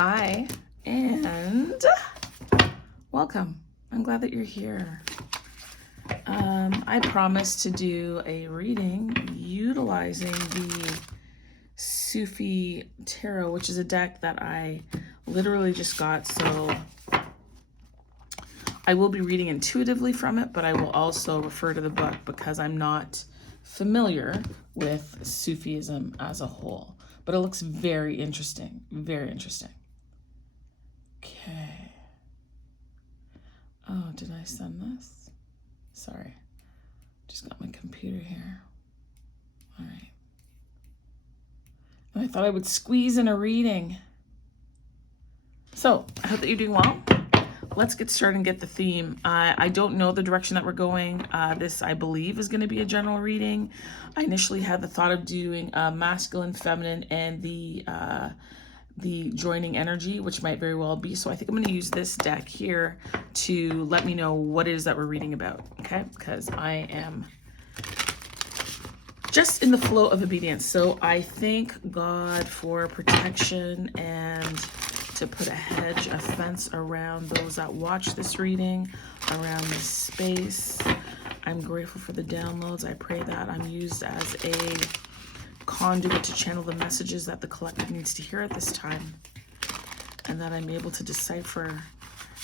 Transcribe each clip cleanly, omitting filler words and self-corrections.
Hi, and welcome. I'm glad that you're here. I promised to do a reading utilizing the Sufi Tarot, which is a deck that I literally just got. So I will be reading intuitively from it, but I will also refer to the book because I'm not familiar with Sufism as a whole. But it looks very interesting, very interesting. Okay. Oh, did I send this? Sorry. Just got my computer here. All right. And I thought I would squeeze in a reading. So, I hope that you're doing well. Let's get started and get the theme. I don't know the direction that we're going. This, I believe, is going to be a general reading. I initially had the thought of doing masculine, feminine, and the joining energy, which might very well be. So I think I'm going to use this deck here to let me know what it is that we're reading about, okay? Because I am just in the flow of obedience. So I thank God for protection and to put a hedge, a fence around those that watch this reading, around this space. I'm grateful for the downloads. I pray that I'm used as a conduit to channel the messages that the collective needs to hear at this time, and that I'm able to decipher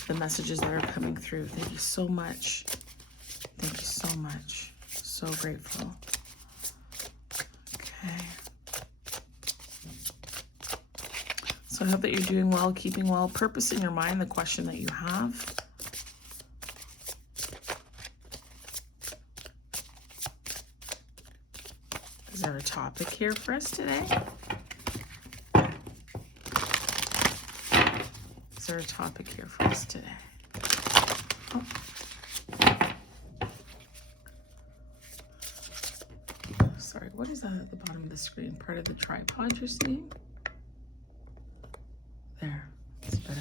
the messages that are coming through. Thank you so much. Thank you so much. So grateful. Okay. So I hope that you're doing well, keeping well. Purpose in your mind, the question that you have. Is there a topic here for us today? Is there a topic here for us today? Oh. Sorry, what is that at the bottom of the screen? Part of the tripod you're seeing? There, it's better.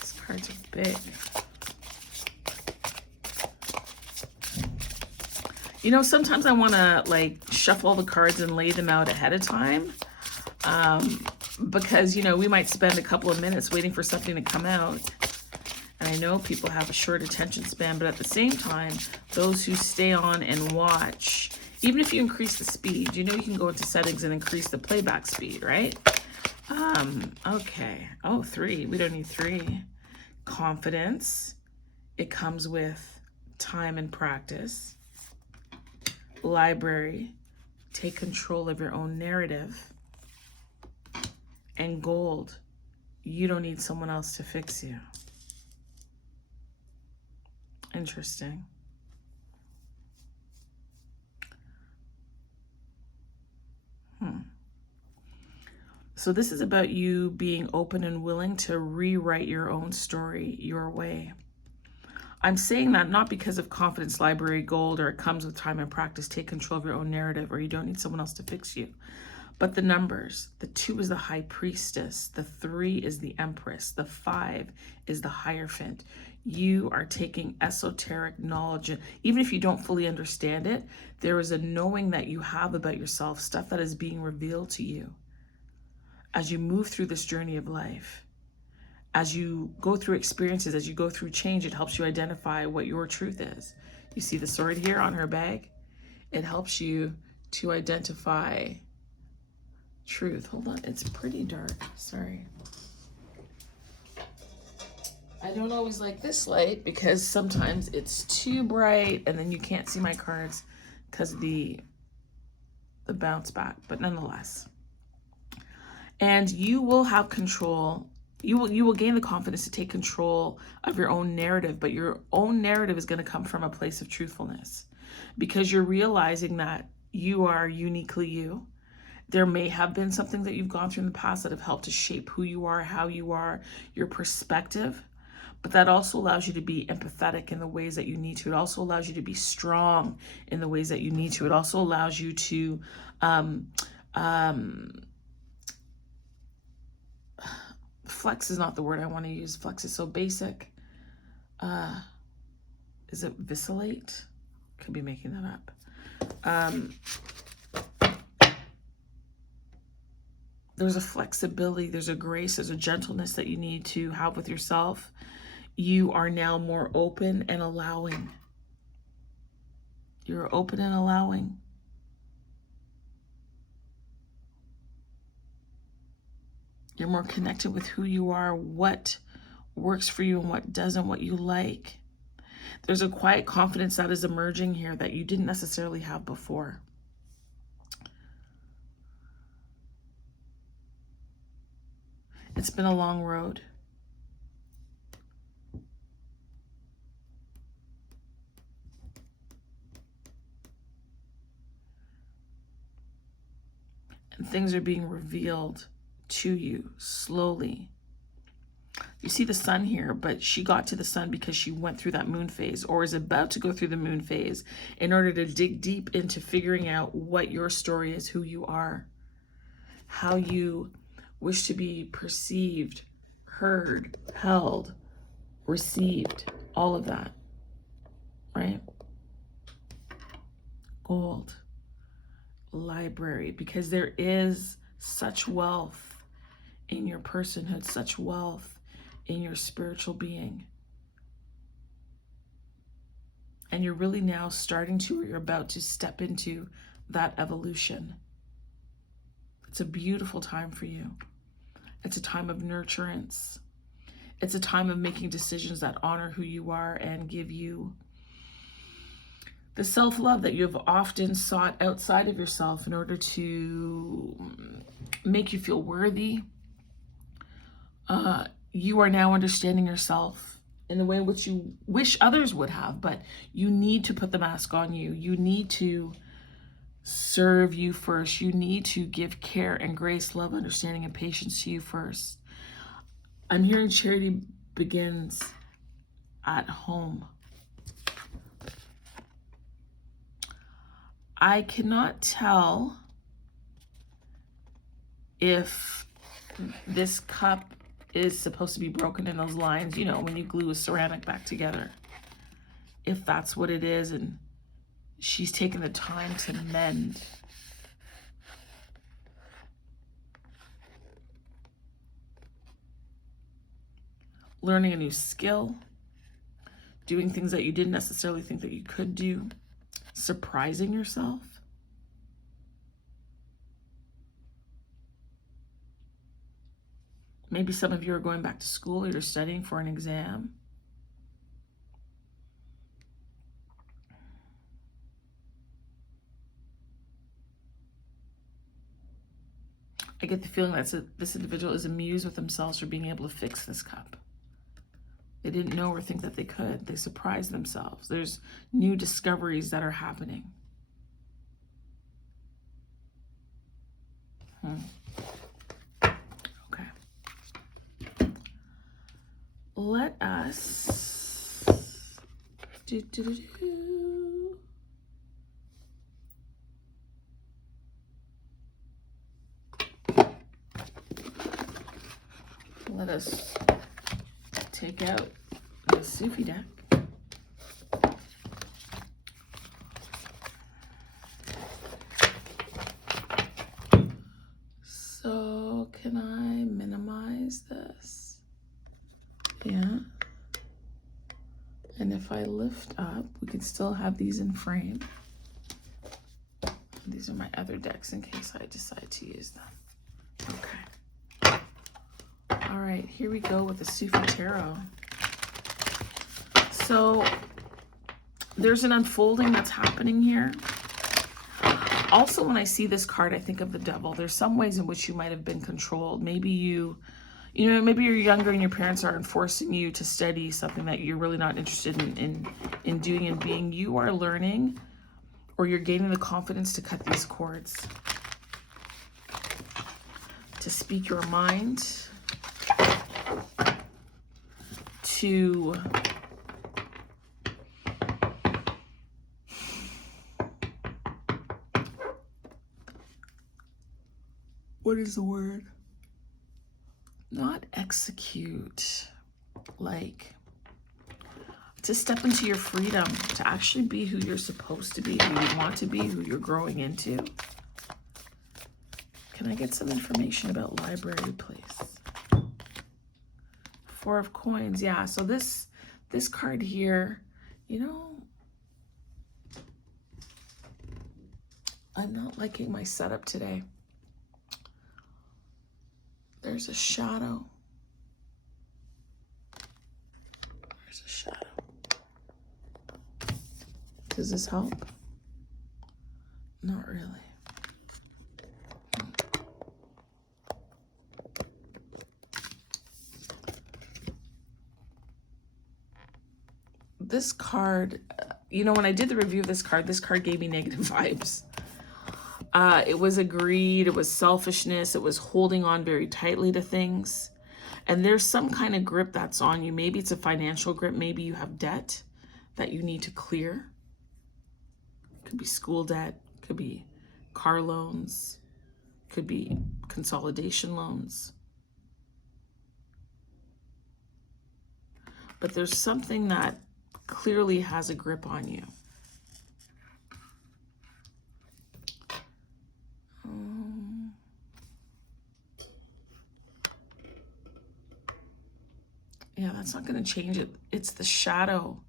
These cards are big. You know, sometimes I want to like shuffle all the cards and lay them out ahead of time. Because, you know, we might spend a couple of minutes waiting for something to come out. And I know people have a short attention span, but at the same time, those who stay on and watch, even if you increase the speed, you know, you can go into settings and increase the playback speed, right? Okay. Oh, 3. We don't need 3. Confidence. It comes with time and practice. Library. Take control of your own narrative. And gold. You don't need someone else to fix you. Interesting. So this is about you being open and willing to rewrite your own story your way. I'm saying that not because of confidence, library, gold, or it comes with time and practice, take control of your own narrative, or you don't need someone else to fix you. But the numbers, the 2 is the high priestess, the 3 is the empress, the 5 is the hierophant. You are taking esoteric knowledge. Even if you don't fully understand it, there is a knowing that you have about yourself, stuff that is being revealed to you as you move through this journey of life. As you go through experiences, as you go through change, it helps you identify what your truth is. You see the sword here on her bag? It helps you to identify truth. Hold on, it's pretty dark. Sorry. I don't always like this light because sometimes it's too bright and then you can't see my cards because of the bounce back, but nonetheless. And you will have control. You will gain the confidence to take control of your own narrative, but your own narrative is going to come from a place of truthfulness because you're realizing that you are uniquely you. There may have been something that you've gone through in the past that have helped to shape who you are, how you are, your perspective. But that also allows you to be empathetic in the ways that you need to. It also allows you to be strong in the ways that you need to. It also allows you to flex is not the word I want to use. Flex is so basic. Is it vacillate? Could be making that up. There's a flexibility, there's a grace, there's a gentleness that you need to have with yourself. You are now more open and allowing. You're open and allowing. You're more connected with who you are, what works for you and what doesn't, what you like. There's a quiet confidence that is emerging here that you didn't necessarily have before. It's been a long road. And things are being revealed to you slowly. You see the sun here, but she got to the sun because she went through that moon phase, or is about to go through the moon phase, in order to dig deep into figuring out what your story is, who you are, how you wish to be perceived, heard, held, received, all of that, right? Gold, library, because there is such wealth in your personhood, such wealth in your spiritual being. And you're really now starting to, or you're about to step into that evolution. It's a beautiful time for you. It's a time of nurturance. It's a time of making decisions that honor who you are and give you the self-love that you have often sought outside of yourself in order to make you feel worthy. You are now understanding yourself in the way in which you wish others would have, but you need to put the mask on you. You need to serve you first. You need to give care and grace, love, understanding, and patience to you first. I'm hearing charity begins at home. I cannot tell if this cup is supposed to be broken in those lines, you know, when you glue a ceramic back together. If that's what it is, and she's taken the time to mend. Learning a new skill, doing things that you didn't necessarily think that you could do, surprising yourself. Maybe some of you are going back to school, or you're studying for an exam. I get the feeling that this individual is amused with themselves for being able to fix this cup. They didn't know or think that they could. They surprised themselves. There's new discoveries that are happening. Okay. Let us let us take out the Sufi deck. So can I minimize this? Yeah. And if I lift up, we can still have these in frame. These are my other decks in case I decide to use them. Okay. All right, here we go with the Sufi Tarot. So there's an unfolding that's happening here. Also, when I see this card, I think of the devil. There's some ways in which you might have been controlled. Maybe maybe you're younger and your parents are forcing you to study something that you're really not interested in doing and being. You are learning, or you're gaining the confidence to cut these cords, to speak your mind, to what is the word? Not execute, like to step into your freedom, to actually be who you're supposed to be, who you want to be, who you're growing into. Can I get some information about library place? Four of Coins. Yeah, so this card here, you know, I'm not liking my setup today. There's a shadow. There's a shadow. Does this help? Not really. This card, you know, when I did the review of this card gave me negative vibes. It was greed, it was selfishness, it was holding on very tightly to things. And there's some kind of grip that's on you. Maybe it's a financial grip. Maybe you have debt that you need to clear. Could be school debt, could be car loans, could be consolidation loans. But there's something that clearly has a grip on you. Yeah, that's not going to change it. It's the shadow.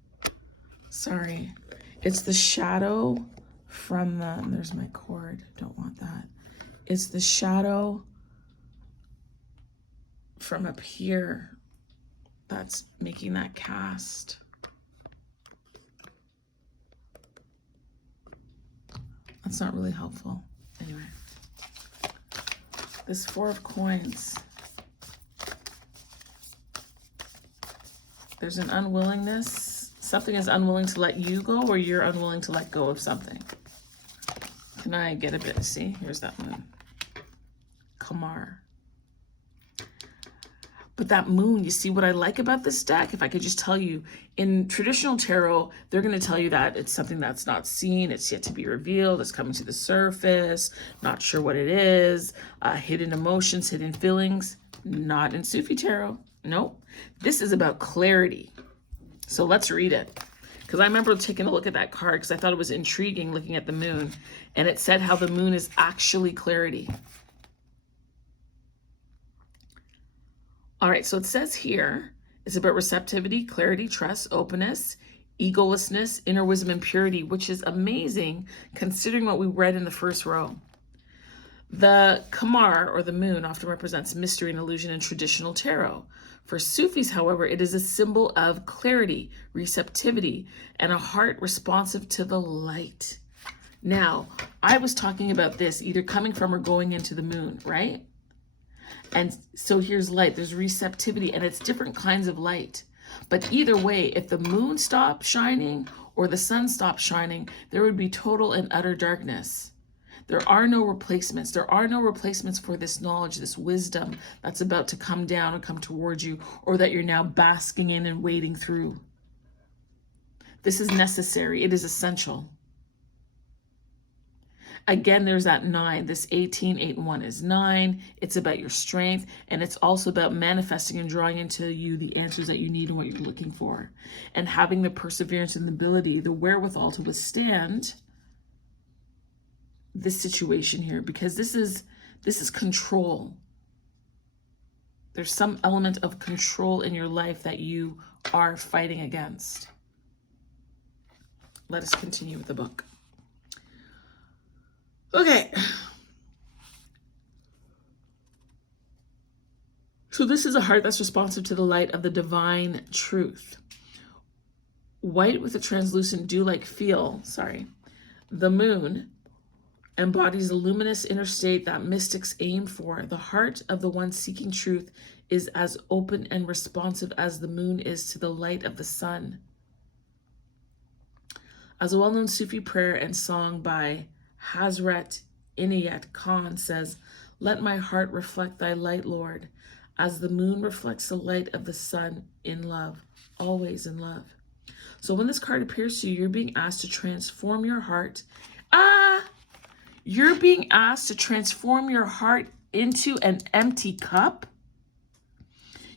Sorry. It's the shadow from the, there's my cord. Don't want that. It's the shadow from up here that's making that cast. That's not really helpful. Anyway, this Four of Coins. There's an unwillingness. Something is unwilling to let you go, or you're unwilling to let go of something. Can I get a bit? See, here's that moon. Kamar. But that moon, you see what I like about this deck? If I could just tell you, in traditional tarot, they're going to tell you that it's something that's not seen, it's yet to be revealed, it's coming to the surface, not sure what it is, hidden emotions, hidden feelings. Not in Sufi tarot. Nope. This is about clarity. So let's read it. Because I remember taking a look at that card because I thought it was intriguing looking at the moon. And it said how the moon is actually clarity. All right, so it says here, it's about receptivity, clarity, trust, openness, egolessness, inner wisdom, and purity, which is amazing considering what we read in the first row. The Kamar, or the moon, often represents mystery and illusion in traditional tarot. For Sufis, however, it is a symbol of clarity, receptivity, and a heart responsive to the light. Now, I was talking about this either coming from or going into the moon, right? And so here's light, there's receptivity, and it's different kinds of light. But either way, if the moon stopped shining or the sun stopped shining, there would be total and utter darkness. There are no replacements. There are no replacements for this knowledge, this wisdom that's about to come down and come towards you, or that you're now basking in and wading through. This is necessary. It is essential. Again, there's that 9. This 18, 8 and 1 is 9. It's about your strength, and it's also about manifesting and drawing into you the answers that you need and what you're looking for, and having the perseverance and the ability, the wherewithal to withstand this situation here, because this is control. There's some element of control in your life that you are fighting against. Let us continue with the book. Okay. So this is a heart that's responsive to the light of the divine truth. White with a translucent dew-like feel, the moon embodies the luminous inner state that mystics aim for. The heart of the one seeking truth is as open and responsive as the moon is to the light of the sun. As a well-known Sufi prayer and song by Hazrat Inayat Khan says, "Let my heart reflect thy light, Lord, as the moon reflects the light of the sun in love, always in love." So when this card appears to you, you're being asked to transform your heart. You're being asked to transform your heart into an empty cup.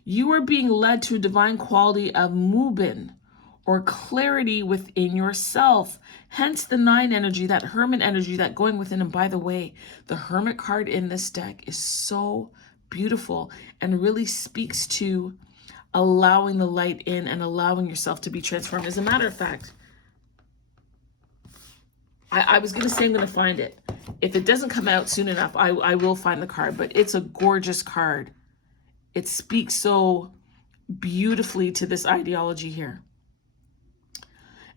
You are being led to a divine quality of mubin, or clarity within yourself. Hence the 9 energy, that hermit energy, that going within. And by the way, the hermit card in this deck is so beautiful and really speaks to allowing the light in and allowing yourself to be transformed. As a matter of fact, I was going to say I'm going to find it. If it doesn't come out soon enough, I will find the card, but it's a gorgeous card. It speaks so beautifully to this ideology here.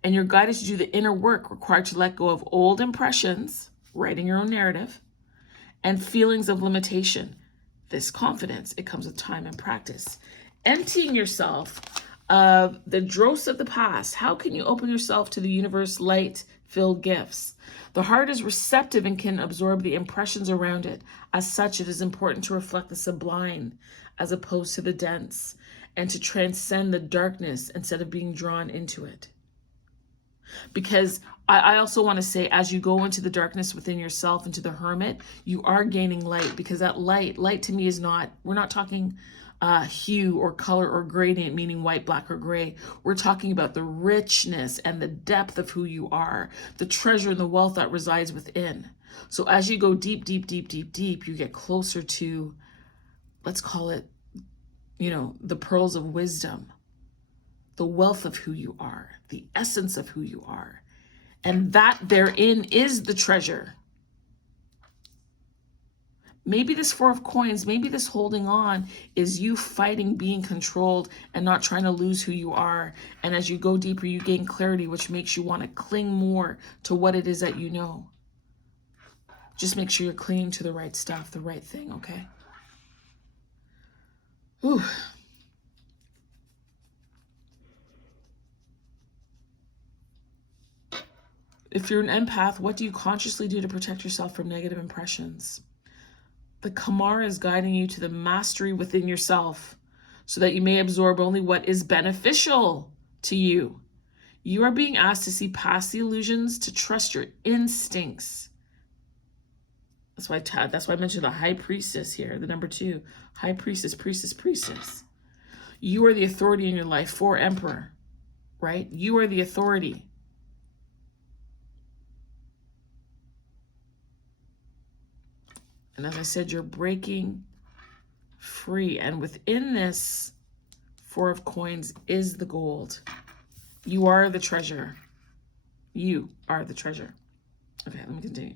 And you're guided to do the inner work required to let go of old impressions, writing your own narrative, and feelings of limitation. This confidence, it comes with time and practice. Emptying yourself of the dross of the past. How can you open yourself to the universe light-filled gifts? The heart is receptive and can absorb the impressions around it. As such, it is important to reflect the sublime as opposed to the dense, and to transcend the darkness instead of being drawn into it. Because I also want to say, as you go into the darkness within yourself, into the hermit, you are gaining light, because that light to me is not, we're not talking hue or color or gradient, meaning white, black, or gray. We're talking about the richness and the depth of who you are, the treasure and the wealth that resides within. So as you go deep, deep, deep, deep, deep, you get closer to, let's call it, the pearls of wisdom, the wealth of who you are, the essence of who you are. And that therein is the treasure. Maybe this 4 of coins, maybe this holding on is you fighting being controlled and not trying to lose who you are. And as you go deeper, you gain clarity, which makes you want to cling more to what it is that you know. Just make sure you're clinging to the right stuff, the right thing, okay? Whew. If you're an empath, what do you consciously do to protect yourself from negative impressions? The Kamara is guiding you to the mastery within yourself so that you may absorb only what is beneficial to you. You are being asked to see past the illusions, to trust your instincts. That's why I mentioned the high priestess here, the number 2. High priestess, priestess, priestess. You are the authority in your life. 4 emperor, right? You are the authority. And as I said, you're breaking free. And within this 4 of coins is the gold. You are the treasure. You are the treasure. Okay, let me continue.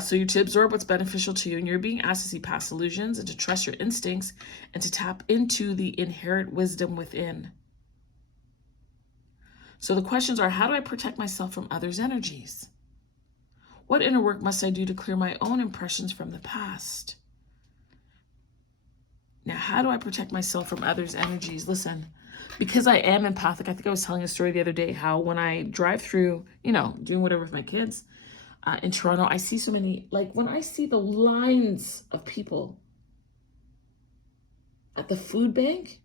So you're to absorb what's beneficial to you, and you're being asked to see past illusions and to trust your instincts and to tap into the inherent wisdom within. So the questions are, how do I protect myself from others' energies? What inner work must I do to clear my own impressions from the past? Now, how do I protect myself from others' energies? Listen, because I am empathic, I think I was telling a story the other day how when I drive through, doing whatever with my kids in Toronto, I see so many, like when I see the lines of people at the food bank,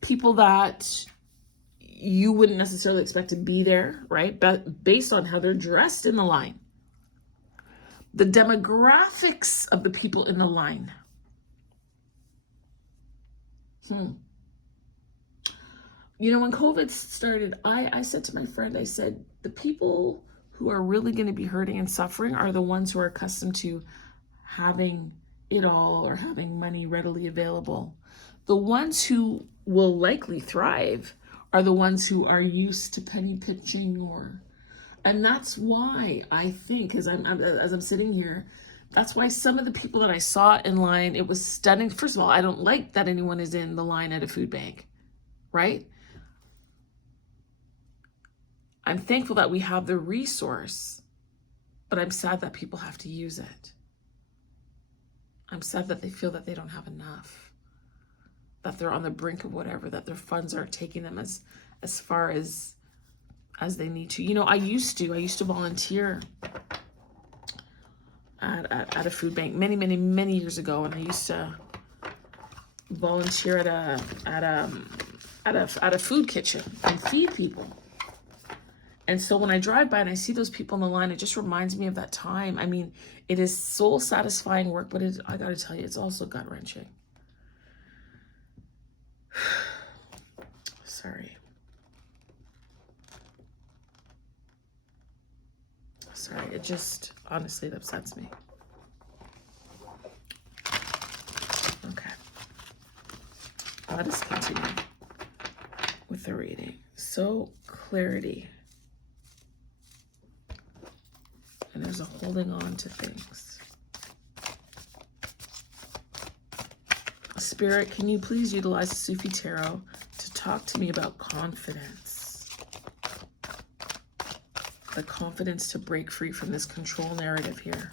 people that you wouldn't necessarily expect to be there, right? But based on how they're dressed in the line, the demographics of the people in the line. When COVID started, I said to my friend, I said, the people who are really going to be hurting and suffering are the ones who are accustomed to having it all or having money readily available. The ones who will likely thrive are the ones who are used to penny pinching and that's why I think, as I'm sitting here, that's why some of the people that I saw in line, it was stunning. First of all, I don't like that anyone is in the line at a food bank, right? I'm thankful that we have the resource, but I'm sad that people have to use it. I'm sad that they feel that they don't have enough, that they're on the brink of whatever, that their funds aren't taking them as far as they need to. I used to volunteer at a food bank many, many, many years ago, and I used to volunteer at a food kitchen and feed people. And so when I drive by and I see those people in the line, it just reminds me of that time. I mean, it is soul satisfying work, but I got to tell you, it's also gut wrenching. Sorry. Sorry, it just, honestly, it upsets me. Okay. Let us continue with the reading. So, clarity. And there's a holding on to things. Spirit, can you please utilize the Sufi Tarot to talk to me about confidence? The confidence to break free from this control narrative here.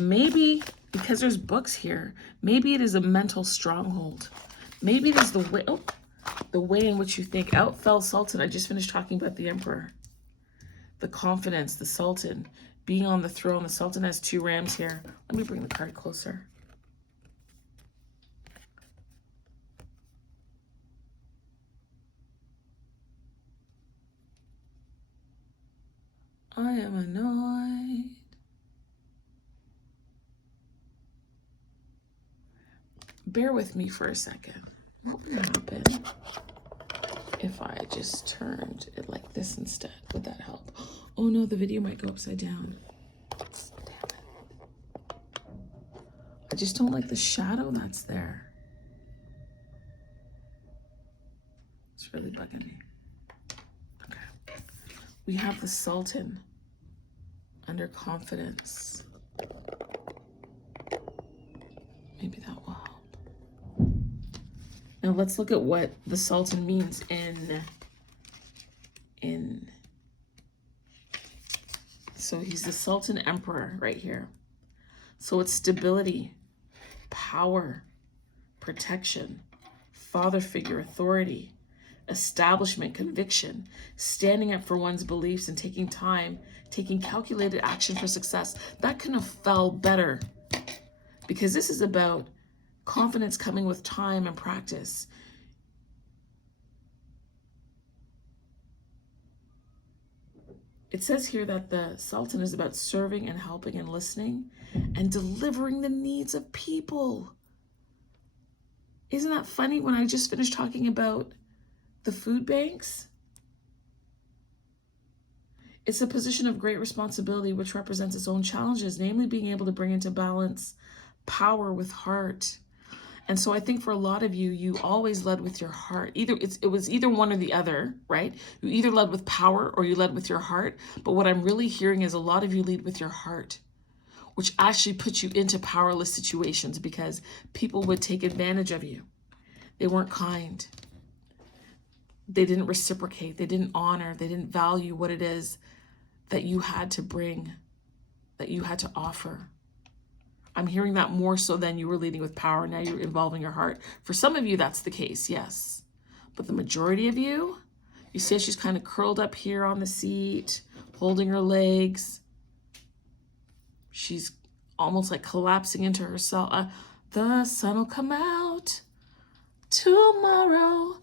Maybe, because there's books here, maybe it is a mental stronghold. Maybe it is the way in which you think. Out fell Sultan. I just finished talking about the Emperor. The confidence, the Sultan, being on the throne. The Sultan has 2 rams here. Let me bring the card closer. I am annoyed. Bear with me for a second. What would happen if I just turned it like this instead? Would that help? Oh no, the video might go upside down. Damn it. I just don't like the shadow that's there. It's really bugging me. Okay. We have the Sultan under confidence. Maybe that will help. Now let's look at what the Sultan means in so he's the Sultan Emperor right here. So it's stability, power, protection, father figure, authority, establishment, conviction, standing up for one's beliefs and taking time, taking calculated action for success. That couldn't have fell better, because this is about confidence coming with time and practice. It says here that the Sultan is about serving and helping and listening and delivering the needs of people. Isn't that funny when I just finished talking about the food banks? It's a position of great responsibility which represents its own challenges, namely being able to bring into balance power with heart. And so I think for a lot of you, you always led with your heart. It was either one or the other, right? You either led with power or you led with your heart. But what I'm really hearing is a lot of you lead with your heart, which actually puts you into powerless situations because people would take advantage of you. They weren't kind. They didn't reciprocate. They didn't honor. They didn't value what it is that you had to bring, that you had to offer. I'm hearing that more so than you were leading with power. Now you're involving your heart. For some of you, that's the case, yes. But the majority of you, you see she's kind of curled up here on the seat, holding her legs. She's almost like collapsing into herself. The sun will come out tomorrow.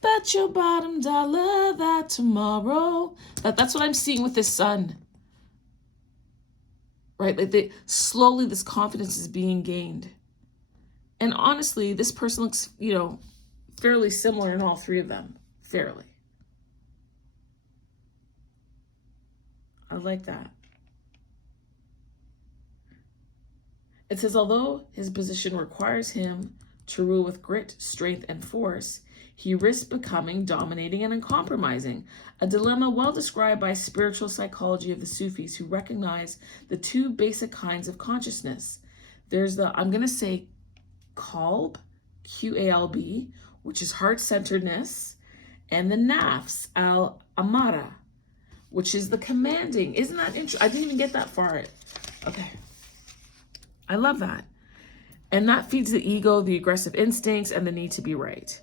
Bet your bottom dollar that tomorrow. That's what I'm seeing with this sun. Right? Like slowly this confidence is being gained. And honestly, this person looks, fairly similar in all 3 of them. Fairly. I like that. It says, although his position requires him to rule with grit, strength, and force, he risks becoming dominating and uncompromising, a dilemma well described by spiritual psychology of the Sufis, who recognize the 2 basic kinds of consciousness. There's the, I'm going to say, Qalb, Q-A-L-B, which is heart-centeredness, and the Nafs, Al-Amara, which is the commanding. Isn't that interesting? I didn't even get that far. Okay. I love that. And that feeds the ego, the aggressive instincts, and the need to be right.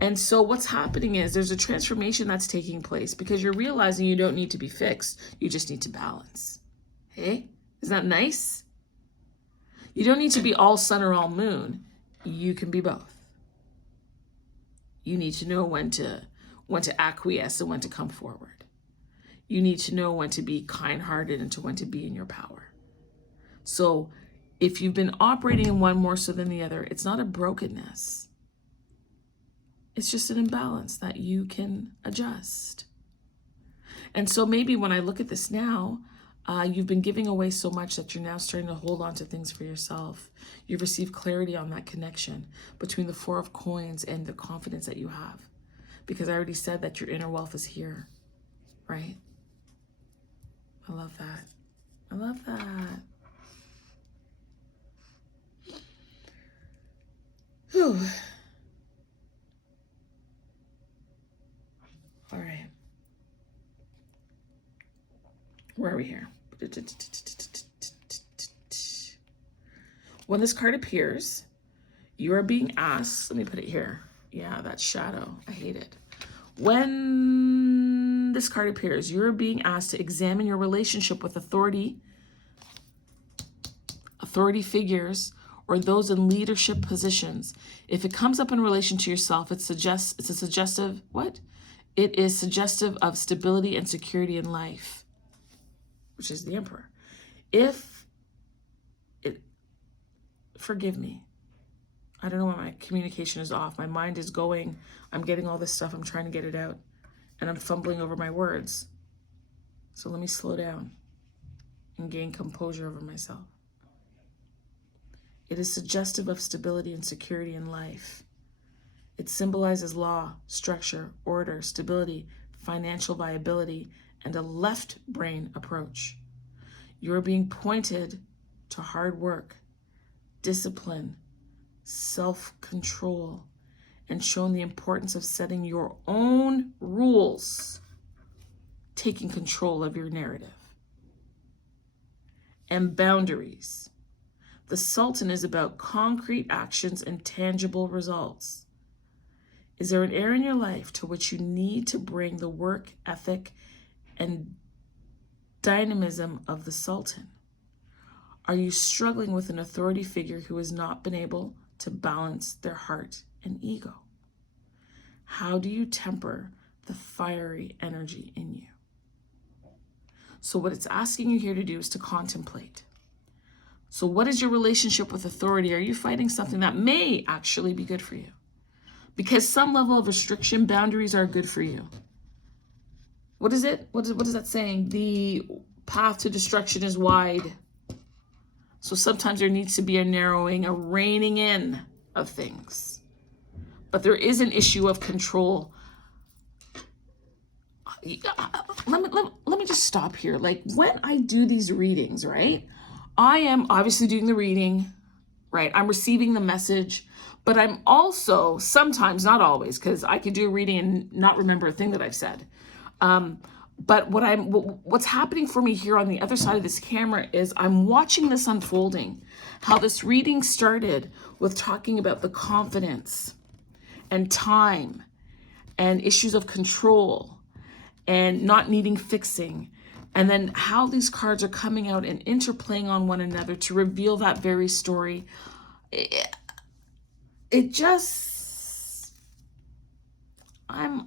And so what's happening is there's a transformation that's taking place because you're realizing you don't need to be fixed. You just need to balance. Hey, isn't that nice? You don't need to be all sun or all moon. You can be both. You need to know when to acquiesce and when to come forward. You need to know when to be kind-hearted and to when to be in your power. So if you've been operating in one more so than the other, it's not a brokenness. It's just an imbalance that you can adjust. And so maybe when I look at this now, you've been giving away so much that you're now starting to hold on to things for yourself. You've received clarity on that connection between the Four of Coins and the confidence that you have. Because I already said that your inner wealth is here, right? I love that. I love that. Whew. All right. Where are we here? When this card appears, you are being asked, let me put it here. Yeah, that shadow, I hate it. When this card appears, you're being asked to examine your relationship with authority figures, or those in leadership positions. If it comes up in relation to yourself, it is suggestive of stability and security in life, which is the Emperor. Forgive me. I don't know why my communication is off. My mind is going. I'm getting all this stuff. I'm trying to get it out. And I'm fumbling over my words. So let me slow down and gain composure over myself. It is suggestive of stability and security in life. It symbolizes law, structure, order, stability, financial viability, and a left brain approach. You are being pointed to hard work, discipline, self-control, and shown the importance of setting your own rules, taking control of your narrative, and boundaries. The Sultan is about concrete actions and tangible results. Is there an area in your life to which you need to bring the work ethic and dynamism of the Sultan? Are you struggling with an authority figure who has not been able to balance their heart and ego? How do you temper the fiery energy in you? So what it's asking you here to do is to contemplate. So what is your relationship with authority? Are you fighting something that may actually be good for you? Because some level of restriction, boundaries are good for you. What is it? What is that saying? The path to destruction is wide. So sometimes there needs to be a narrowing, a reining in of things. But there is an issue of control. Let me just stop here. Like when I do these readings, right? I am obviously doing the reading, right? I'm receiving the message, but I'm also sometimes, not always, because I could do a reading and not remember a thing that I've said. But what's happening for me here on the other side of this camera is I'm watching this unfolding, how this reading started with talking about the confidence and time and issues of control and not needing fixing. And then how these cards are coming out and interplaying on one another to reveal that very story. It just, I'm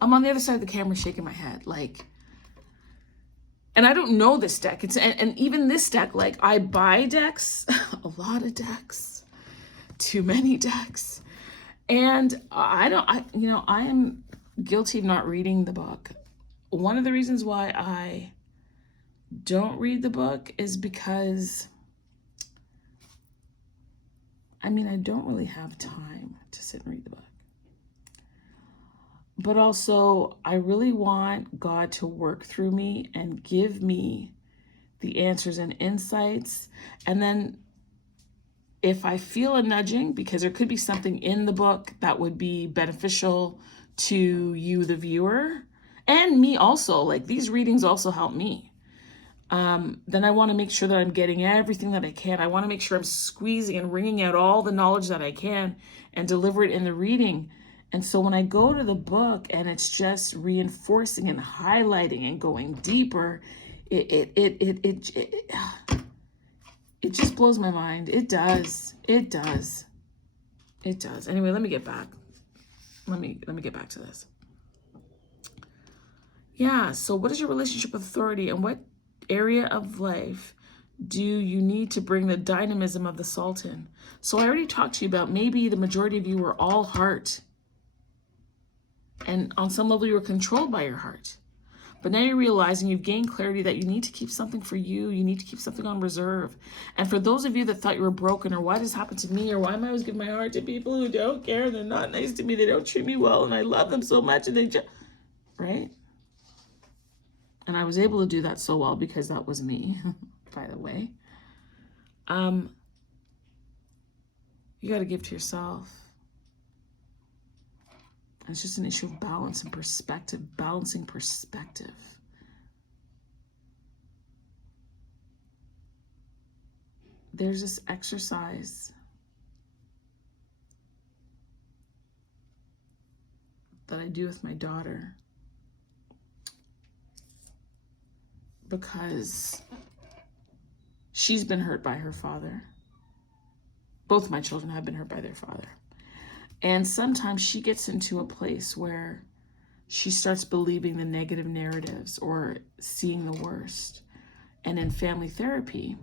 on the other side of the camera shaking my head. Like, and I don't know this deck. And even this deck, like I buy decks, a lot of decks, too many decks. And I am guilty of not reading the book. One of the reasons why I don't read the book is because, I don't really have time to sit and read the book. But also, I really want God to work through me and give me the answers and insights. And then if I feel a nudging, because there could be something in the book that would be beneficial to you, the viewer, and me also, like these readings also help me. Then I want to make sure that I'm getting everything that I can. I want to make sure I'm squeezing and wringing out all the knowledge that I can and deliver it in the reading. And so when I go to the book and it's just reinforcing and highlighting and going deeper, it just blows my mind. It does. Anyway, let me get back. Let me get back to this. Yeah, so what is your relationship with authority, and what area of life do you need to bring the dynamism of the Sultan? So I already talked to you about maybe the majority of you were all heart. And on some level, you were controlled by your heart. But now you're realizing you've gained clarity that you need to keep something for you. You need to keep something on reserve. And for those of you that thought you were broken, or why does this happen to me, or why am I always giving my heart to people who don't care, they're not nice to me, they don't treat me well, and I love them so much, and they just, right? And I was able to do that so well because that was me, by the way. You got to give to yourself. It's just an issue of balance and perspective, balancing perspective. There's this exercise that I do with my daughter because she's been hurt by her father. Both my children have been hurt by their father. And sometimes she gets into a place where she starts believing the negative narratives or seeing the worst. And in family therapy,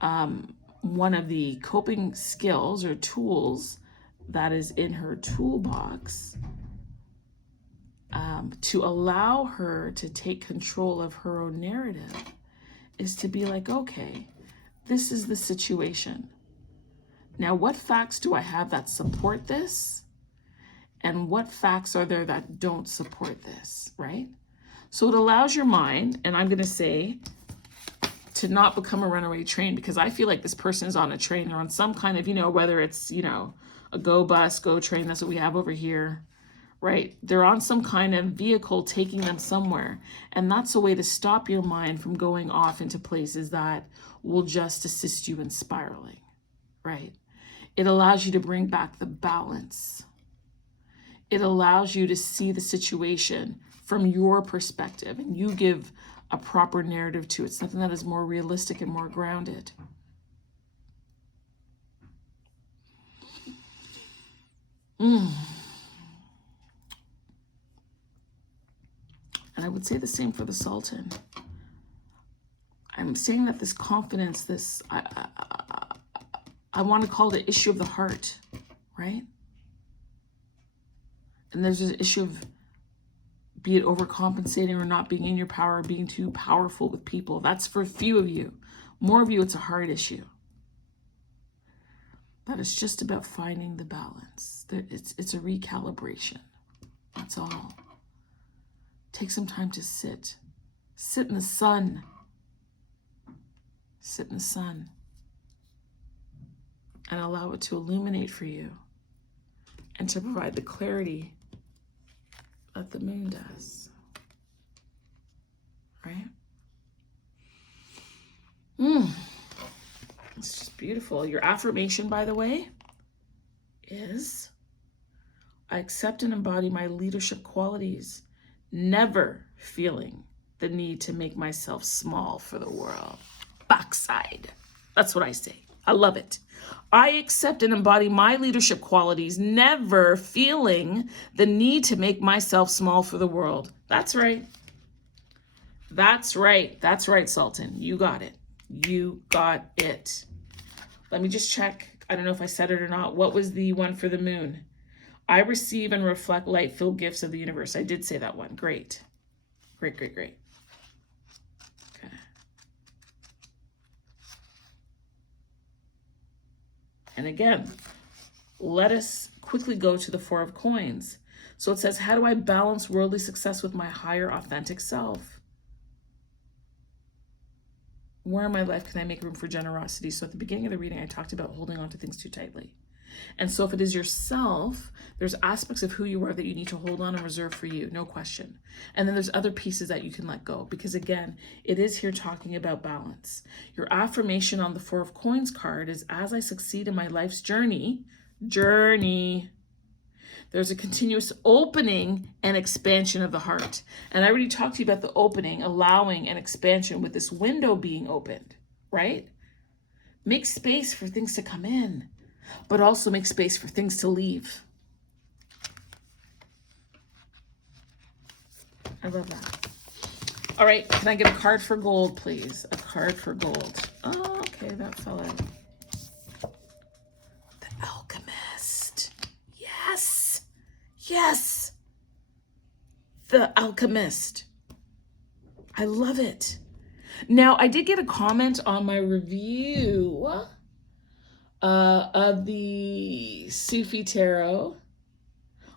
one of the coping skills or tools that is in her toolbox to allow her to take control of her own narrative is to be like, okay, this is the situation. Now, what facts do I have that support this? And what facts are there that don't support this, right? So it allows your mind, and I'm going to say, to not become a runaway train, because I feel like this person is on a train. They're on some kind of, whether it's, a go bus, go train, that's what we have over here, right? They're on some kind of vehicle taking them somewhere. And that's a way to stop your mind from going off into places that will just assist you in spiraling, right? It allows you to bring back the balance. It allows you to see the situation from your perspective, and you give a proper narrative to it, something that is more realistic and more grounded. And I would say the same for the Sultan. I'm saying that this confidence, I want to call it the issue of the heart, right? And there's this issue of, be it overcompensating or not being in your power, being too powerful with people. That's for a few of you. More of you, it's a heart issue. But it's just about finding the balance. It's a recalibration. That's all. Take some time to sit. Sit in the sun. Sit in the sun. And allow it to illuminate for you and to provide the clarity that the moon does, right? It's just beautiful. Your affirmation, by the way, is I accept and embody my leadership qualities, never feeling the need to make myself small for the world. Backside. That's what I say. I love it. I accept and embody my leadership qualities, never feeling the need to make myself small for the world. That's right. That's right. That's right, Sultan. You got it. You got it. Let me just check. I don't know if I said it or not. What was the one for the moon? I receive and reflect light-filled gifts of the universe. I did say that one. Great. Great, great, great. Okay. And again, let us quickly go to the Four of Coins. So it says, how do I balance worldly success with my higher authentic self? Where in my life can I make room for generosity? So at the beginning of the reading, I talked about holding on to things too tightly. And so if it is yourself, there's aspects of who you are that you need to hold on and reserve for you, no question. And then there's other pieces that you can let go, because again, it is here talking about balance. Your affirmation on the Four of Coins card is, as I succeed in my life's journey, there's a continuous opening and expansion of the heart. And I already talked to you about the opening, allowing an expansion with this window being opened, right? Make space for things to come in, but also make space for things to leave. I love that. All right, can I get a card for gold, please? A card for gold. Oh, okay, that fell out. The Alchemist. Yes. Yes. The Alchemist. I love it. Now, I did get a comment on my review of the Sufi Tarot.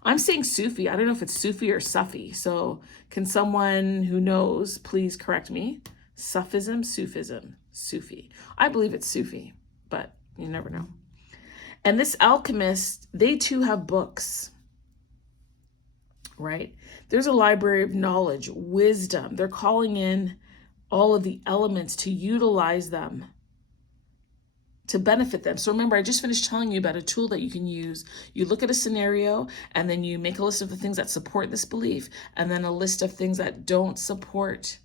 I'm saying Sufi. I don't know if it's Sufi or Sufi. So can someone who knows please correct me? Sufism, Sufism, Sufi. I believe it's Sufi, but you never know. And this alchemist, they too have books, right? There's a library of knowledge, wisdom. They're calling in all of the elements to utilize them, to benefit them. So remember, I just finished telling you about a tool that you can use. You look at a scenario and then you make a list of the things that support this belief and then a list of things that don't support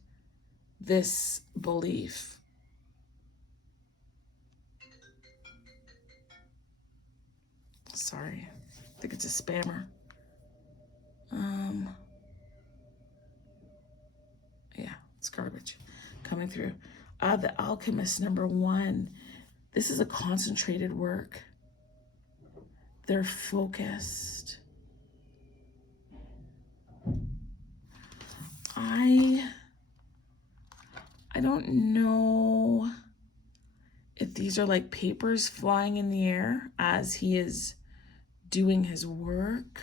this belief. Sorry, I think it's a spammer. Yeah, it's garbage coming through. The Alchemist, number 1. This is a concentrated work. They're focused. I don't know if these are like papers flying in the air as he is doing his work,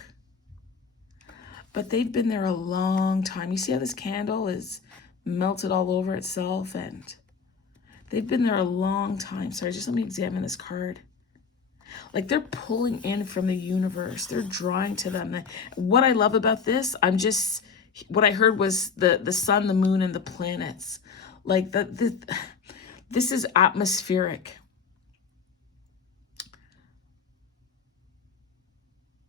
but they've been there a long time. You see how this candle is melted all over itself, and they've been there a long time. Sorry, just let me examine this card. Like they're pulling in from the universe. They're drawing to them. What I love about this, what I heard was the sun, the moon, and the planets. Like this is atmospheric.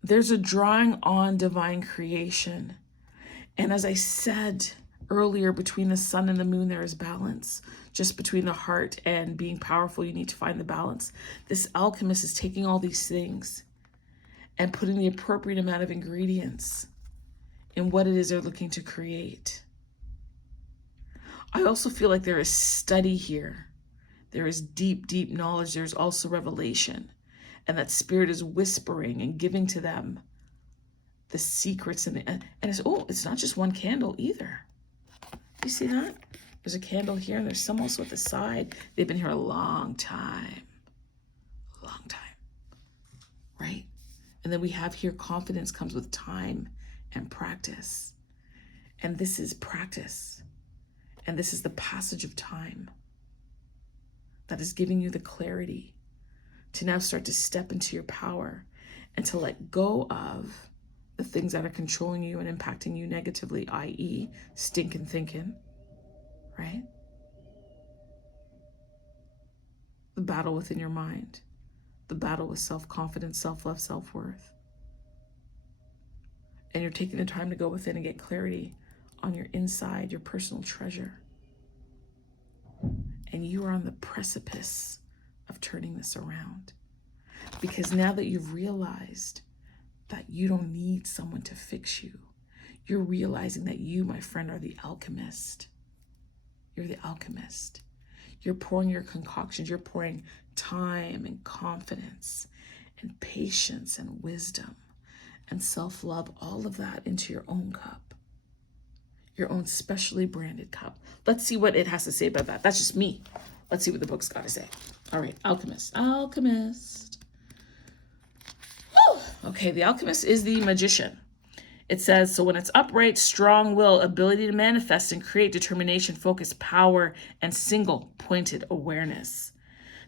There's a drawing on divine creation. And as I said earlier, between the sun and the moon, there is balance. Just between the heart and being powerful, you need to find the balance. This alchemist is taking all these things and putting the appropriate amount of ingredients in what it is they're looking to create. I also feel like there is study here. There is deep, deep knowledge. There's also revelation. And that spirit is whispering and giving to them the secrets. And it's not just one candle either. You see that? There's a candle here and there's some also at the side. They've been here a long time. A long time. Right? And then we have here confidence comes with time and practice. And this is practice. And this is the passage of time that is giving you the clarity to now start to step into your power and to let go of the things that are controlling you and impacting you negatively, i.e. stinking thinking, right? The battle within your mind, the battle with self-confidence, self-love, self-worth. And you're taking the time to go within and get clarity on your inside, your personal treasure. And you are on the precipice of turning this around. Because now that you've realized that you don't need someone to fix you, you're realizing that you, my friend, are the alchemist. You're the alchemist. You're pouring your concoctions. You're pouring time and confidence and patience and wisdom and self-love, all of that into your own cup, your own specially branded cup. Let's see what it has to say about that. That's just me. Let's see what the book's got to say. All right, alchemist. Alchemist. Woo! Okay, the alchemist is the magician. It says, so when it's upright, strong will, ability to manifest and create, determination, focus, power, and single-pointed awareness.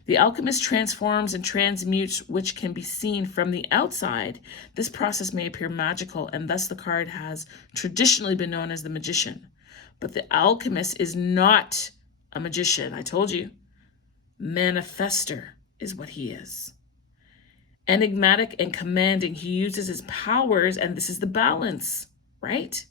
The alchemist transforms and transmutes, which can be seen from the outside. This process may appear magical, and thus the card has traditionally been known as the magician. But the alchemist is not a magician. I told you. Manifester is what he is. Enigmatic and commanding. He uses his powers, and this is the balance, right?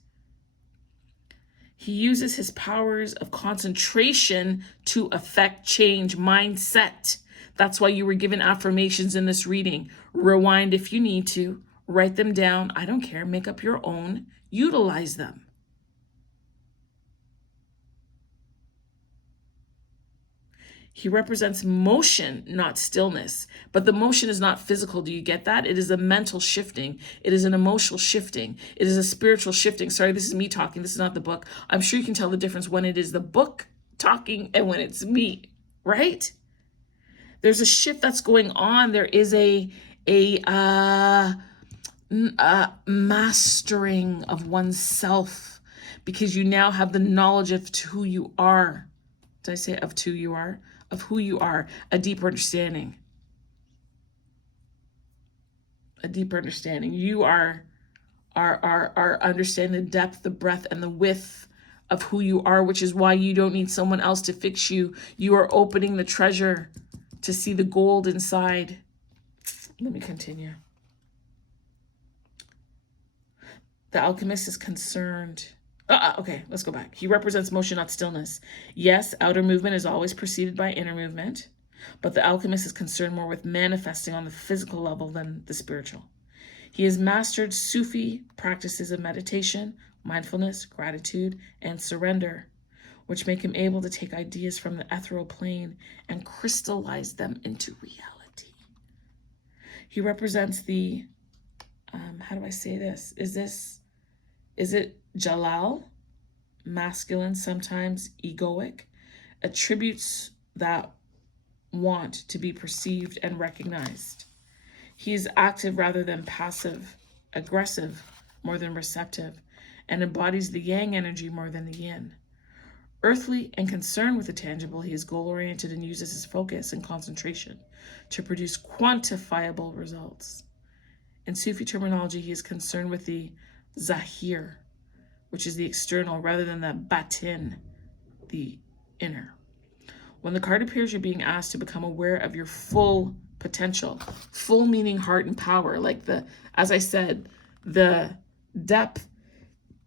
He uses his powers of concentration to affect change mindset. That's why you were given affirmations in this reading. Rewind if you need to. Write them down. I don't care. Make up your own. Utilize them. He represents motion, not stillness. But the motion is not physical. Do you get that? It is a mental shifting. It is an emotional shifting. It is a spiritual shifting. Sorry, this is me talking. This is not the book. I'm sure you can tell the difference when it is the book talking and when it's me, right? There's a shift that's going on. There is a mastering of oneself, because you now have the knowledge of who you are. Did I say of who you are? Of who you are, a deeper understanding. A deeper understanding. You are understanding the depth, the breadth, and the width of who you are, which is why you don't need someone else to fix you. You are opening the treasure to see the gold inside. Let me continue. The alchemist is concerned. Okay, let's go back. He represents motion, not stillness. Yes, outer movement is always preceded by inner movement, but the alchemist is concerned more with manifesting on the physical level than the spiritual. He has mastered Sufi practices of meditation, mindfulness, gratitude, and surrender, which make him able to take ideas from the ethereal plane and crystallize them into reality. He represents the, how do I say this? Is it Jalal, masculine, sometimes egoic, attributes that want to be perceived and recognized. He is active rather than passive, aggressive more than receptive, and embodies the yang energy more than the yin. Earthly and concerned with the tangible, he is goal-oriented and uses his focus and concentration to produce quantifiable results. In Sufi terminology, he is concerned with the zahir, which is the external, rather than the batin, the inner. When the card appears, you're being asked to become aware of your full potential. Full meaning heart and power, like as I said, the depth,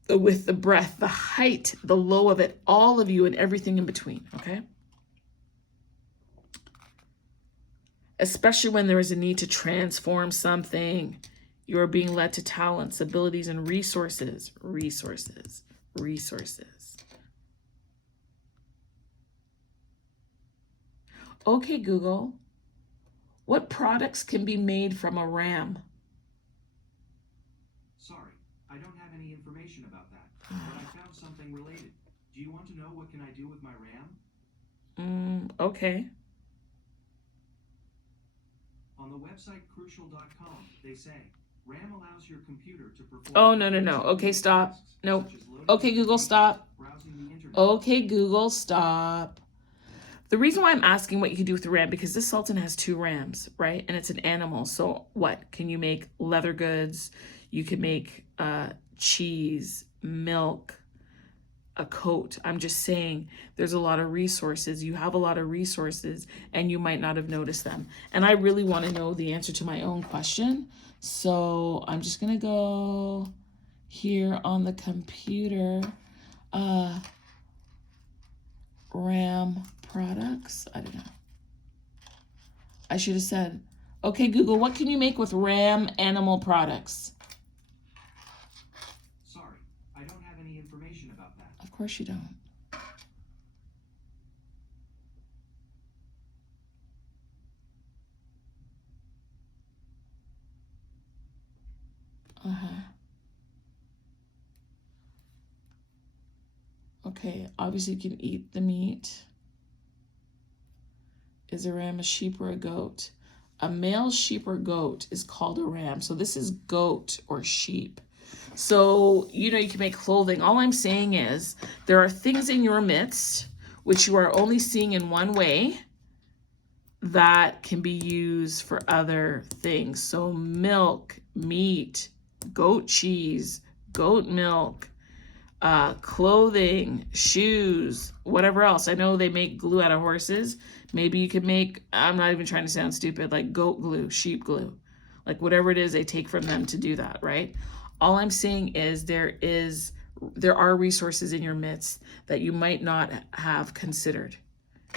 the width, the breadth, the height, the low of it, all of you and everything in between, okay? Especially when there is a need to transform something. You are being led to talents, abilities, and resources. Resources. Okay, Google, what products can be made from a ram? Sorry, I don't have any information about that, but I found something related. Do you want to know what can I do with my RAM? Okay. On the website crucial.com, they say, RAM allows your computer to perform... Oh, no. Okay, stop. Nope. Okay, Google, stop. Okay, Google, stop. The reason why I'm asking what you can do with the ram, because this sultan has 2 rams, right? And it's an animal. So what? Can you make leather goods? You can make cheese, milk, a coat. I'm just saying there's a lot of resources. You have a lot of resources and you might not have noticed them. And I really want to know the answer to my own question. So I'm just going to go here on the computer. RAM products. I don't know. I should have said, okay, Google, what can you make with RAM animal products? Sorry, I don't have any information about that. Of course you don't. Okay, obviously you can eat the meat. Is a ram a sheep or a goat? A male sheep or goat is called a ram. So this is goat or sheep. So, you can make clothing. All I'm saying is there are things in your midst which you are only seeing in one way that can be used for other things. So milk, meat, goat cheese, goat milk, clothing, shoes, whatever else. I know they make glue out of horses. Maybe you could make, I'm not even trying to sound stupid, like goat glue, sheep glue, like whatever it is they take from them to do that, right? All I'm saying is there are resources in your midst that you might not have considered,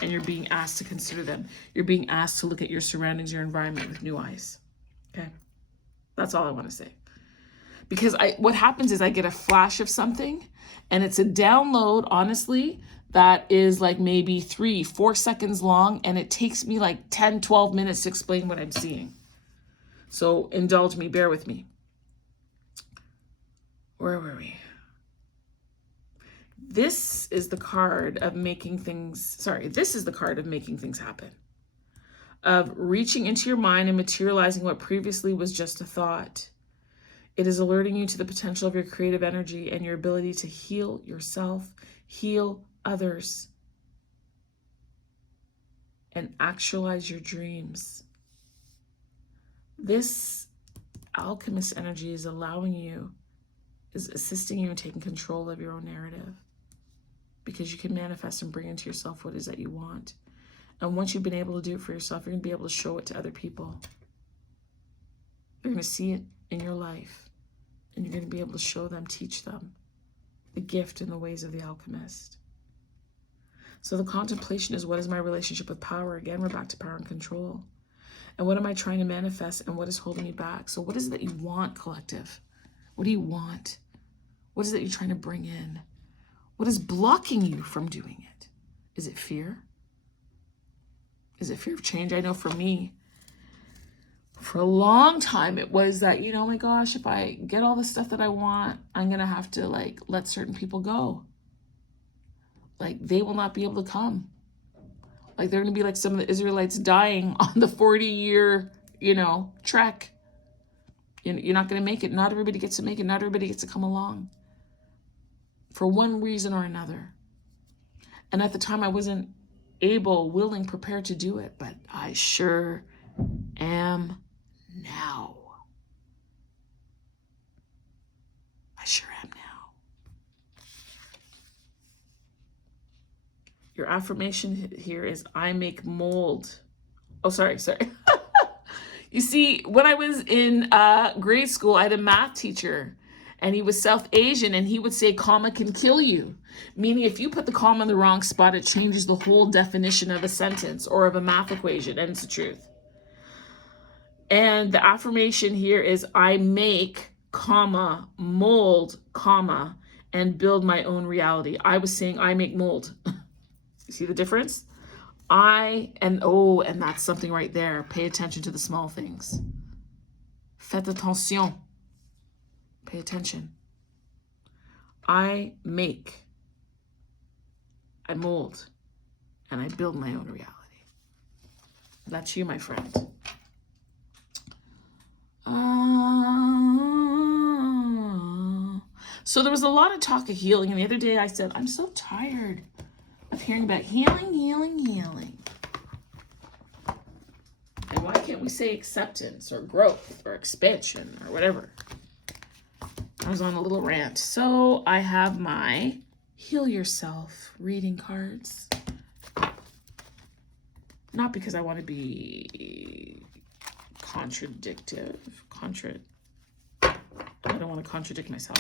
and you're being asked to consider them. You're being asked to look at your surroundings, your environment with new eyes. Okay? That's all I want to say. Because what happens is I get a flash of something and it's a download, honestly, that is like maybe 3-4 seconds long, and it takes me like 10-12 minutes to explain what I'm seeing. So indulge me, bear with me. Where were we? This is the card of making things, this is the card of making things happen. Of reaching into your mind and materializing what previously was just a thought. It is alerting you to the potential of your creative energy and your ability to heal yourself, heal others, and actualize your dreams. This alchemist energy is assisting you in taking control of your own narrative, because you can manifest and bring into yourself what it is that you want. And once you've been able to do it for yourself, you're going to be able to show it to other people. You're going to see it in your life, and you're going to be able to show them, teach them the gift and the ways of the alchemist. So the contemplation is, what is my relationship with power? Again, we're back to power and control. And what am I trying to manifest, and what is holding me back? So what is it that you want, collective? What do you want? What is it you're trying to bring in? What is blocking you from doing it? Is it fear? Is it fear of change? I know for me, for a long time, it was that, oh my gosh, if I get all the stuff that I want, I'm going to have to let certain people go. They will not be able to come. They're going to be like some of the Israelites dying on the 40-year, trek. You're not going to make it. Not everybody gets to make it. Not everybody gets to come along for one reason or another. And at the time, I wasn't able, willing, prepared to do it, but I sure am now. I sure am now. Your affirmation here is, I make mold. Oh, sorry. You see, when I was in grade school, I had a math teacher, and he was South Asian, and he would say, comma can kill you. Meaning if you put the comma in the wrong spot, it changes the whole definition of a sentence or of a math equation, and it's the truth. And the affirmation here is, I make, comma, mold, comma, and build my own reality. I was saying I make mold. You see the difference? And that's something right there. Pay attention to the small things. Faites attention. Pay attention. I make, I mold, and I build my own reality. That's you, my friend. So there was a lot of talk of healing, and the other day I said, I'm so tired of hearing about healing. And why can't we say acceptance or growth or expansion or whatever? I was on a little rant. So I have my Heal Yourself reading cards. Not because I want to be contradictive. I don't want to contradict myself.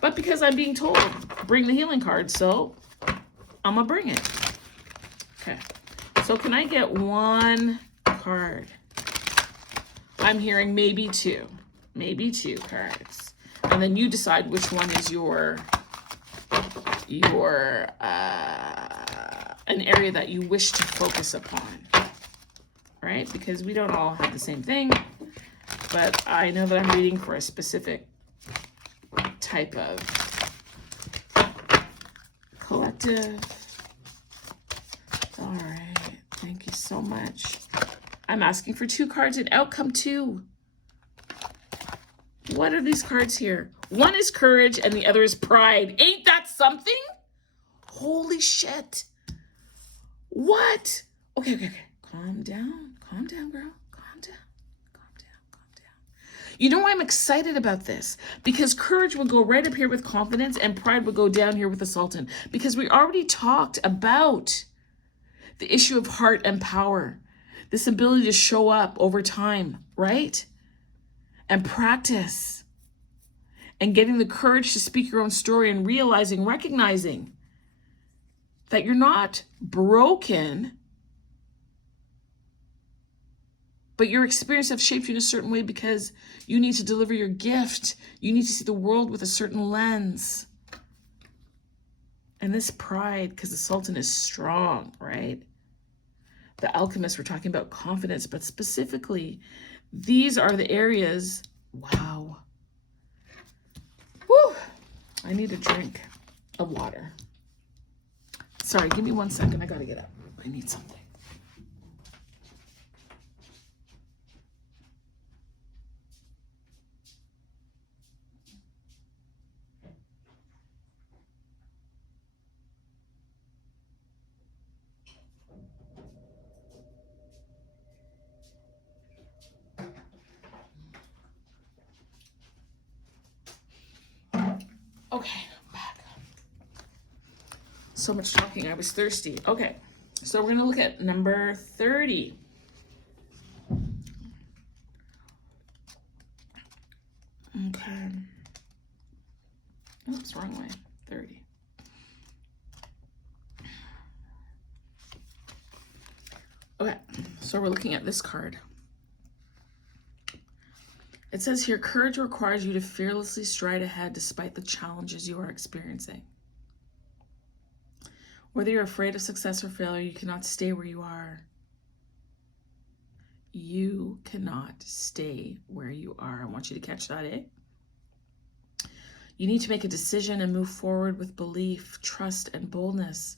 But because I'm being told, bring the healing card, so I'm going to bring it. Okay. So can I get one card? I'm hearing maybe two cards. And then you decide which one is your an area that you wish to focus upon. Right? Because we don't all have the same thing, but I know that I'm reading for a specific type of collective. All right. Thank you so much. I'm asking for 2 cards and outcome 2. What are these cards here? One is courage and the other is pride. Ain't that something? Holy shit. What? Okay. Calm down, girl. Calm down. You know why I'm excited about this? Because courage would go right up here with confidence and pride would go down here with the Sultan. Because we already talked about the issue of heart and power. This ability to show up over time, right? And practice. And getting the courage to speak your own story and recognizing that you're not broken, but your experience has shaped you in a certain way because you need to deliver your gift. You need to see the world with a certain lens. And this pride, because the Sultan is strong, right? The Alchemist, we're talking about confidence, but specifically, these are the areas. Wow. Whew. I need a drink of water. Sorry, give me 1 second. I gotta get up. I need something. Okay, I'm back. So much talking. I was thirsty. Okay, so we're gonna look at number 30. Okay. Oops, wrong way. 30. Okay, so we're looking at this card. It says here, courage requires you to fearlessly stride ahead despite the challenges you are experiencing. Whether you're afraid of success or failure, you cannot stay where you are. You cannot stay where you are. I want you to catch that, eh? You need to make a decision and move forward with belief, trust, and boldness.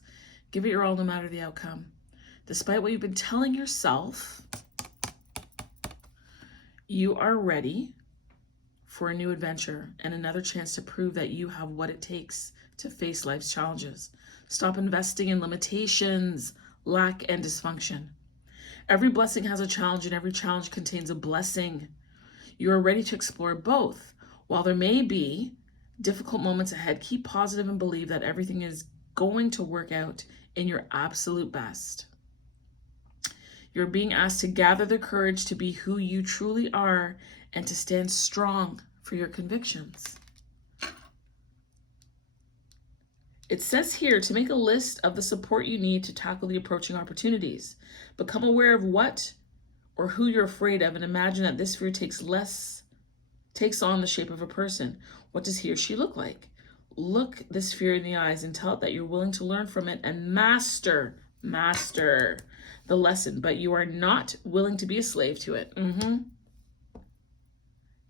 Give it your all no matter the outcome. Despite what you've been telling yourself, you are ready for a new adventure and another chance to prove that you have what it takes to face life's challenges. Stop investing in limitations, lack, and dysfunction. Every blessing has a challenge, and every challenge contains a blessing. You are ready to explore both. While there may be difficult moments ahead, keep positive and believe that everything is going to work out in your absolute best. You're being asked to gather the courage to be who you truly are and to stand strong for your convictions. It says here to make a list of the support you need to tackle the approaching opportunities. Become aware of what or who you're afraid of and imagine that this fear takes on the shape of a person. What does he or she look like? Look this fear in the eyes and tell it that you're willing to learn from it and master the lesson, but you are not willing to be a slave to it.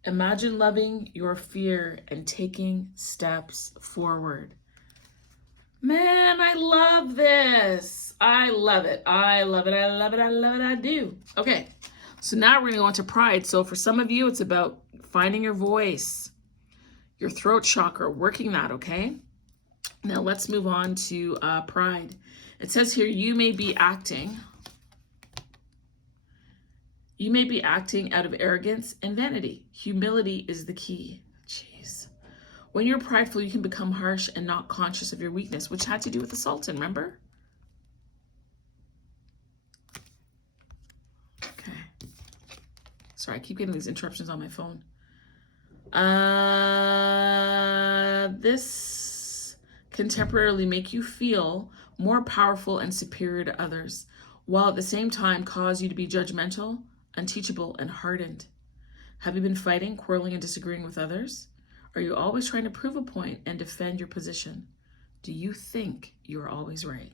Imagine loving your fear and taking steps forward. Man, I love this. I love it. I love it. I love it. I love it. I do. Okay, so now we're going to go into pride. So for some of you, it's about finding your voice, your throat chakra, working that, okay? Now let's move on to pride. It says here, you may be acting out of arrogance and vanity. Humility is the key. Jeez. When you're prideful, you can become harsh and not conscious of your weakness, which had to do with the Sultan, remember? Okay. Sorry, I keep getting these interruptions on my phone. This can temporarily make you feel more powerful and superior to others, while at the same time cause you to be judgmental, unteachable, and hardened. Have you been fighting, quarreling, and disagreeing with others? Are you always trying to prove a point and defend your position? Do you think you're always right?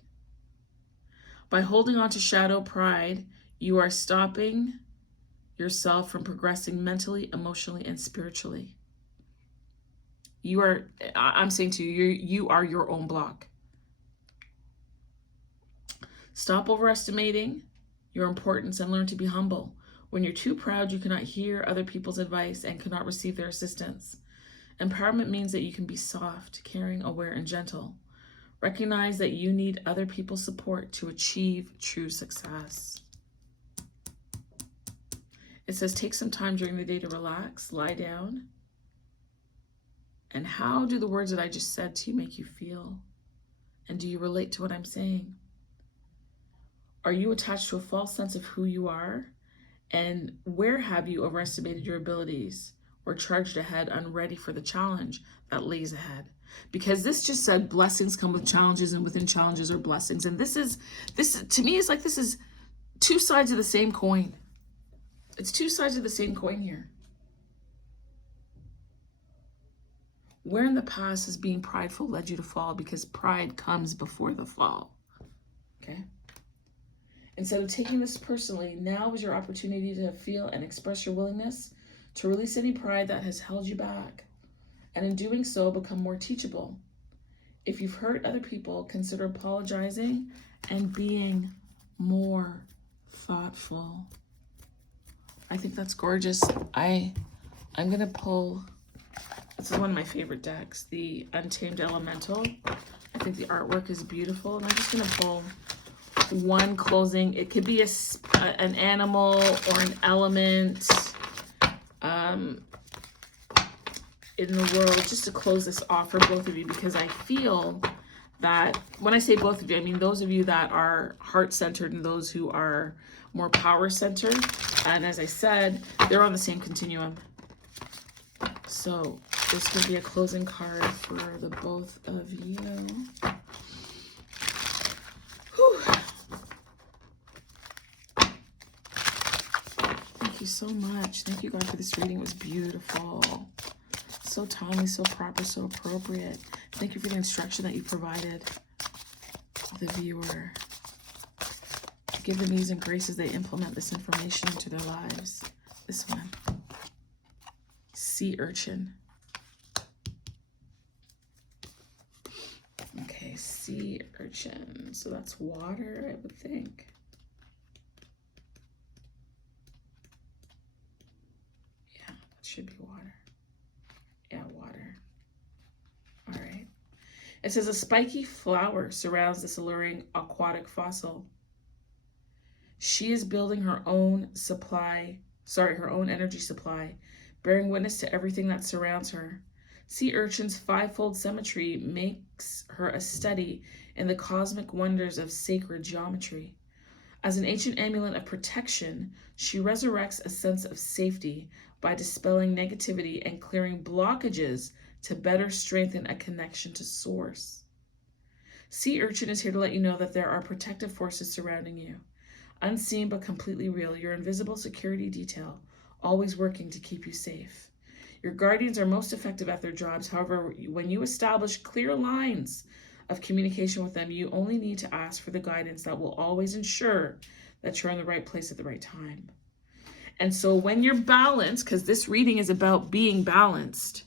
By holding on to shadow pride, you are stopping yourself from progressing mentally, emotionally, and spiritually. I'm saying to you, you are your own block. Stop overestimating your importance and learn to be humble. When you're too proud, you cannot hear other people's advice and cannot receive their assistance. Empowerment means that you can be soft, caring, aware, and gentle. Recognize that you need other people's support to achieve true success. It says take some time during the day to relax, lie down. And how do the words that I just said to you make you feel? And do you relate to what I'm saying? Are you attached to a false sense of who you are? And where have you overestimated your abilities or charged ahead unready for the challenge that lays ahead? Because this just said blessings come with challenges and within challenges are blessings. And this to me is like this is two sides of the same coin. It's two sides of the same coin here. Where in the past has being prideful led you to fall? Because pride comes before the fall. Okay? Instead of taking this personally, now is your opportunity to feel and express your willingness to release any pride that has held you back. And in doing so, become more teachable. If you've hurt other people, consider apologizing and being more thoughtful. I think that's gorgeous. I'm going to pull, this is one of my favorite decks, the Untamed Elemental. I think the artwork is beautiful. And I'm just going to pull one closing. It could be an animal or an element in the world, just to close this off for both of you, because I feel that when I say both of you, I mean those of you that are heart-centered and those who are more power-centered. And as I said, they're on the same continuum. So this could be a closing card for the both of you. Whew. Thank you so much. Thank you, God, for this reading. It was beautiful. So timely, so proper, so appropriate. Thank you for the instruction that you provided the viewer. Give them ease and grace as they implement this information into their lives. This one. Sea urchin. Okay, sea urchin. So that's water, I would think. Yeah, that should be water. Yeah, water. All right. It says a spiky flower surrounds this alluring aquatic fossil. She is building her own energy supply, bearing witness to everything that surrounds her. Sea urchin's fivefold symmetry makes her a study in the cosmic wonders of sacred geometry. As an ancient amulet of protection, she resurrects a sense of safety by dispelling negativity and clearing blockages to better strengthen a connection to source. Sea urchin is here to let you know that there are protective forces surrounding you. Unseen but completely real, your invisible security detail, always working to keep you safe. Your guardians are most effective at their jobs. However, when you establish clear lines of communication with them, you only need to ask for the guidance that will always ensure that you're in the right place at the right time. And so when you're balanced, because this reading is about being balanced,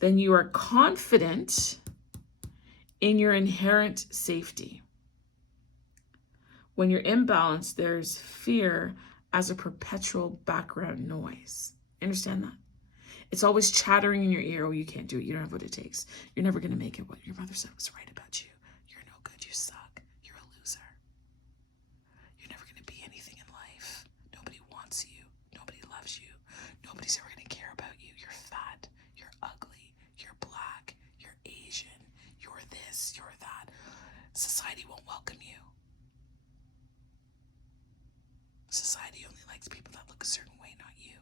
then you are confident in your inherent safety. When you're imbalanced, there's fear as a perpetual background noise. Understand that? It's always chattering in your ear. Oh, you can't do it. You don't have what it takes. You're never going to make it. What your mother said was right about you. You're no good. You suck. You're a loser. You're never going to be anything in life. Nobody wants you. Nobody loves you. Nobody's ever going to care about you. You're fat. You're ugly. You're black. You're Asian. You're this. You're that. Society won't welcome you. Society only likes people that look a certain way, not you.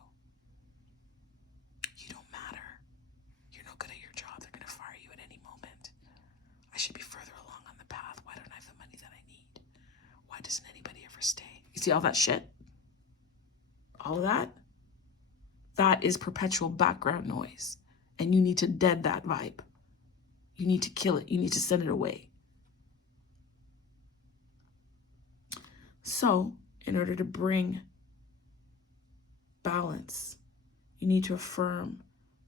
You don't matter. You're no good at your job. They're going to fire you at any moment. I should be further along on the path. Why don't I have the money that I need? Why doesn't anybody ever stay? You see all that shit? All of that? That is perpetual background noise. And you need to dead that vibe. You need to kill it. You need to send it away. So, in order to bring balance, you need to affirm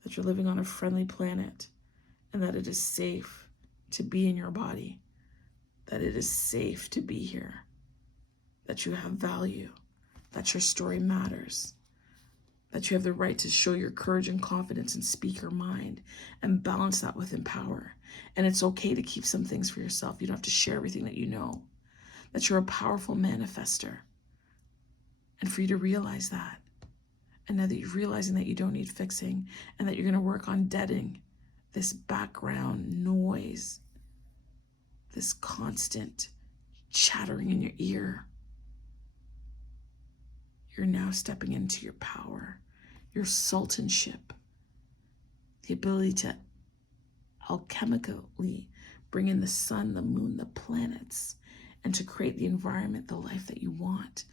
that you're living on a friendly planet and that it is safe to be in your body, that it is safe to be here, that you have value, that your story matters, that you have the right to show your courage and confidence and speak your mind and balance that with power. And it's okay to keep some things for yourself. You don't have to share everything that you know, that you're a powerful manifester. And for you to realize that, and now that you're realizing that you don't need fixing and that you're going to work on deadening this background noise, this constant chattering in your ear, you're now stepping into your power, your sultanship, the ability to alchemically bring in the sun, the moon, the planets, and to create the environment, the life that you want,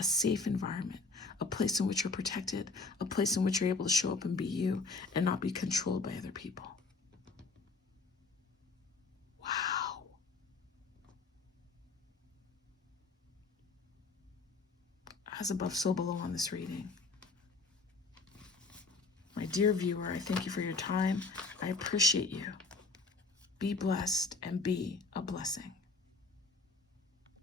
a safe environment, a place in which you're protected, a place in which you're able to show up and be you and not be controlled by other people. Wow. As above, so below on this reading. My dear viewer, I thank you for your time. I appreciate you. Be blessed and be a blessing.